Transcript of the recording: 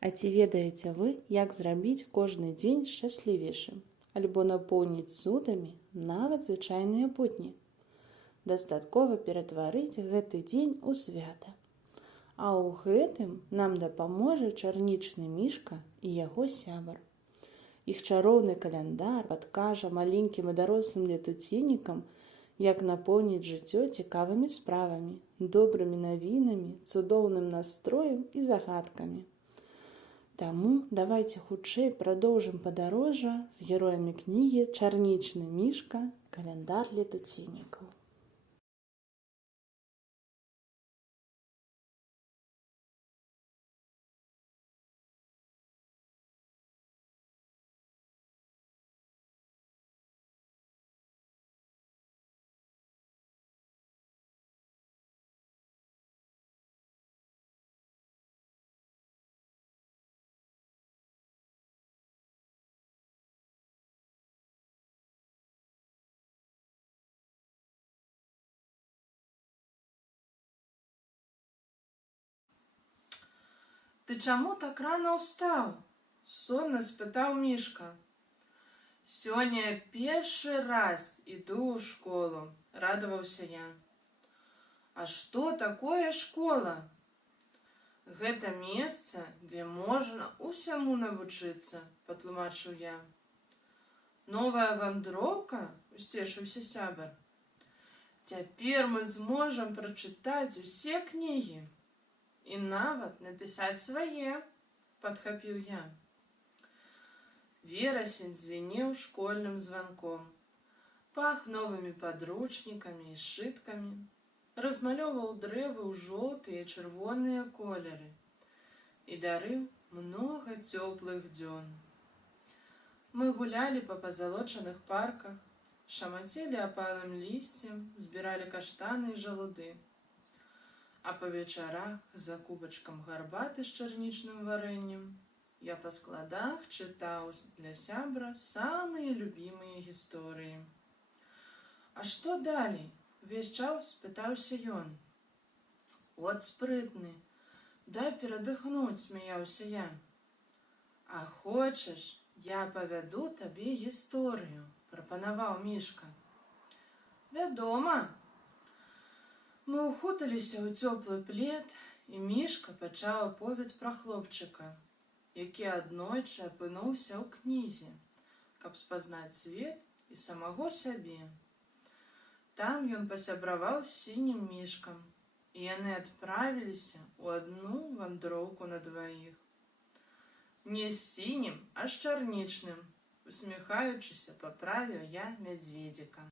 А ці ведаеце вы, як зрабіць кожны дзень шчаслівейшым альбо напоўніць цудамі нават звычайныя будні? Дастаткова ператварыць гэты дзень у свята. А ў гэтым нам дапаможа чарнічны мішка і яго сябар. Іх чароўны каляндар падкажа маленькім і дарослым летуценнікам, як напоўніць жыццё цікавымі справамі, добрымі навінамі, цудоўным настроем і загадкамі. Таму давайце хутчэй прадоўжым падарожжа з героямі кнігі «Чарнічны мішка. Каляндар летуценнікаў». «Ты чаму так рана ўстаў?» – сонна спытаў мішка. «Сёння я першы раз іду ў школу», – радаваўся я. «А што такое школа?» «Гэта месца, дзе можна ўсяму навучыцца», – патлумачыў я. «Новая вандроўка?» – усцешыўся сябар. «Цяпер мы зможам прачытаць усе кнігі і нават напісаць свае», – падхапіў я. Верасень звенеў школьным званком, пах новымі падручнікамі і сшыткамі, размалёваў дрэвы ў жоўтыя і чырвоныя колеры і дарыў многа цёплых дзён. Мы гулялі па пазалочаных парках, шамацелі апалым лісцем, збіралі каштаны і жалуды. А па вечарах за кубачкам гарбаты з чарнічным варэннем я па складах чытаў для сябра самыя любімыя гісторыі. «А што далей?» – увесь час спытаўся ён. «От спрытны, дай перадыхнуць», – смяяўся я. «А хочаш, я апавяду табе гісторыю?» – прапанаваў мішка. «Вядома». Мы ўхуталіся ў цёплы плед, і мішка пачаў аповед пра хлопчыка, які аднойчы апынуўся ў кнізе, каб спазнаць свет і самога сябе. Там ён пасябраваў з сінім мішкам, і яны адправіліся ў адну вандроўку на дваіх. Не з сінім, а з чарнічным, усміхаючыся, паправіў я мядзведзіка.